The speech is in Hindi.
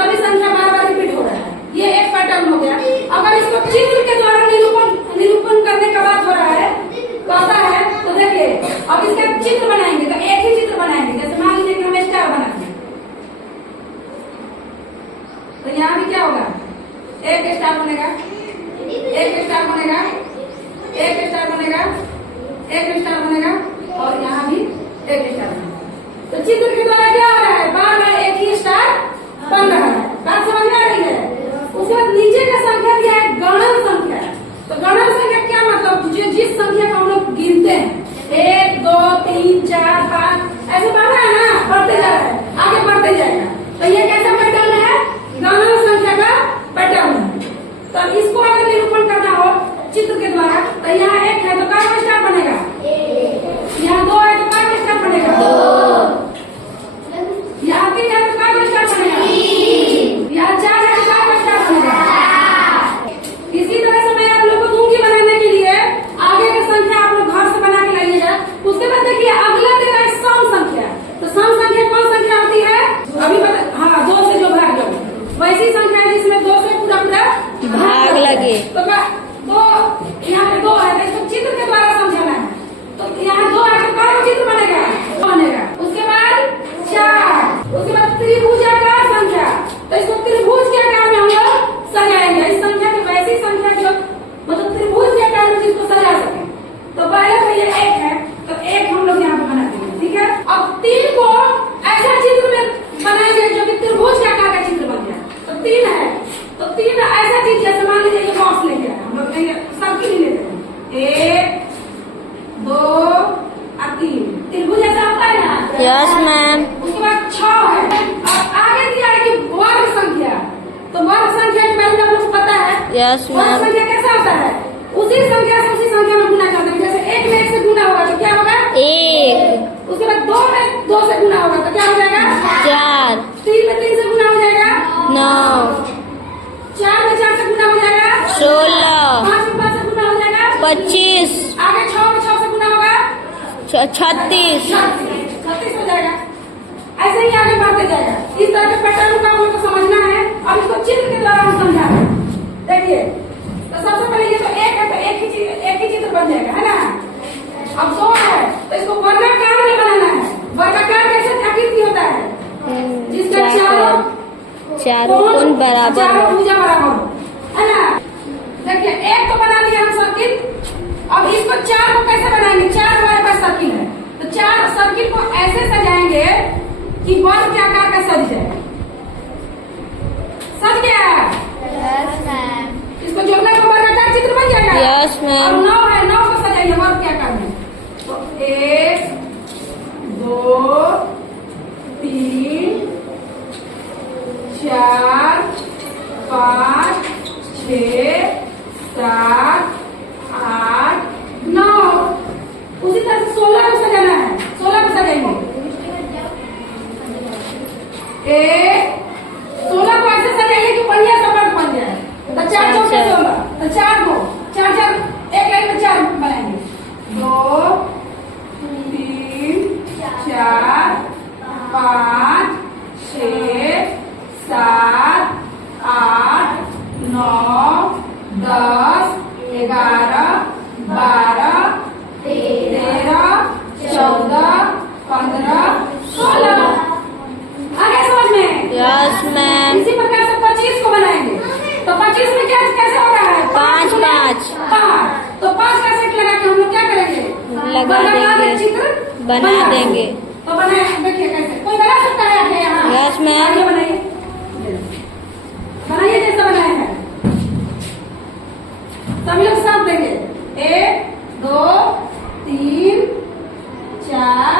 सभी संख्या बार बार रिपीट हो रहा है। ये एक पैटर्न हो गया। अगर इसको चित्र के द्वारा निरूपण करने का बात हो रहा है कहता है तो देखिए अब इसका चित्र बनाएंगे तो एक ही चित्र बनाएंगे। जैसे मान लीजिए कि हम स्टार बनाते हैं तो यहाँ भी क्या होगा, एक स्टार बनेगा, एक स्टार बनेगा, एक स्टार बनेगा, एक स्टार बनेगा और यहाँ भी एक स्टार बनेगा। तो चित्र के द्वारा क्या हो रहा है, बार बार एक ही स्टार बन रहा है। बात समझ में आ रही है। उसके बाद नीचे का संख्या दिया है गणन संख्या। तो गणन संख्या क्या मतलब, जिस संख्या को हम लोग गिनते हैं 1 2 3 4 5 ऐसे बढ़ रहा है ना, बढ़ते जा रहा है, आगे बढ़ते जाएगा। तो ये कैसा पैटर्न है, गणन संख्या का पैटर्न है। तो इसको अगर निरूपण करना हो चित्र के द्वारा तो यहाँ 1 है तो कितना स्टार बनेगा, यहाँ 2 है तो कितना स्टार बनेगा, 2। यहाँ 3 है तो कितना स्टार बनेगा, यहाँ 4 है तो कितना स्टार बनेगा। इसी तरह से मैं आप लोग को दूंगी बनाने के लिए, आगे की संख्या आप लोग घर से बना के लाइएगा। उसके बाद देखिए अगला देगा है सम संख्या। तो सम संख्या कौन संख्या होती है, अभी बता, हाँ 2 से जो भाग लगे वैसी संख्या है जिसमें 2 से पूरा भाग लगे। तो यहाँ पे 2 है तो इसको चित्र के द्वारा समझाना है। तो यहाँ 2 है तो कौन चित्र बनेगा, बनेगा। उसके बाद 4, उसके बाद त्रिभुजाकार संख्या। तो इसको त्रिभुज के आकार में हम लोग सजाएंगे। इस संख्या की वैसी संख्या जो मतलब त्रिभुज के आकार में जिसको सजा सके। तो पहले तो ये 1 है तो 1 हम लोग यहाँ पे बना देंगे, ठीक है। अब 3 को ऐसा चित्र में बनाएंगे जो कि त्रिभुज के आकार का चित्र बन गया। तो 3 है तो 3 ऐसा चीज जैसे मान लीजिए ये बॉक्स लेके आए हम लोग सबकी नहीं लेते हैं, 1 2 और 3 त्रिभुज ऐसा होता है ना। Yes ma'am. उसके बाद 6 है और आगे दिया है कि वर्ग संख्या। तो वर्ग संख्या के बारे में आप लोग पता है। यस वर्ग मैम। संख्या कैसा होता है, उसी संख्या से उसी संख्या में गुना करते हैं। जैसे 1 में 1 से गुना होगा तो क्या होगा, 1। उसके बाद 2 में 2 से गुना होगा तो क्या हो जाएगा, 4। 3 में 3 से गुना हो जाएगा, 9। 4 में 4 से गुना हो जाएगा, 16। 5 में 5 से गुना हो जाएगा, 25। आगे 6 में 6 से गुना होगा, 36। 36 हो जाएगा। ऐसे ही आगे बढ़ते जाएगा। इस तरह के पैटर्न को आप लोग को समझना है और इसको चित्र के द्वारा हम समझा रहे हैं। देखिए तो सबसे पहले ये तो 1 है तो एक ही चित्र बन जाएगा, है ना। अब 2 है तो इसको वर्गाकार में बनाना है। वर्गाकार कैसे आकृति होता है, जिसका चारों कोण बराबर चारों हो। भुजा बराबर हो, है ना। देखिए 1 तो बना दिया हम सर्किल। अब इसको 4 को कैसे बनाएंगे, 4 हमारे पास सर्किल है तो 4 सर्किल को ऐसे सजाएंगे कि वर्ग के आकार का सज जाए। सज गया, यस मैम। इसको जोड़ने का वर्गाकार चित्र बन जाएगा। Yes ma'am. अब 9 है, 9 को सजाइए वर्ग के आकार में। तो 1 2 3 4 5 6 7 8 9। उसी तरह से 16 को सजाना है, 16 को सजाएंगे। 16 को ऐसे सजाइए कि बढ़िया सा वर्ग बन जाए। तो 4 चौके 16 तो 4 को 4 4 एक लाइन में 4 बनाएंगे। 2 3 4 5 6 7 8 9 10 11 12 13 14 15 16। आगे समझ में, यस मैम। इसी प्रकार से 25 को बनाएंगे। तो 25 में क्या कैसे हो रहा है, 5 5 5। तो 5 का सेट लगा के हम लोग क्या करेंगे, लगा देंगे, चित्र बना देंगे। तो बनाए देखिए कैसे, कोई बना सकता है आपके यहाँ। Yes ma'am. आगे बनाइए, बनाइए जैसा बनाए हैं सभी लोग साथ देंगे। 1 2 3 4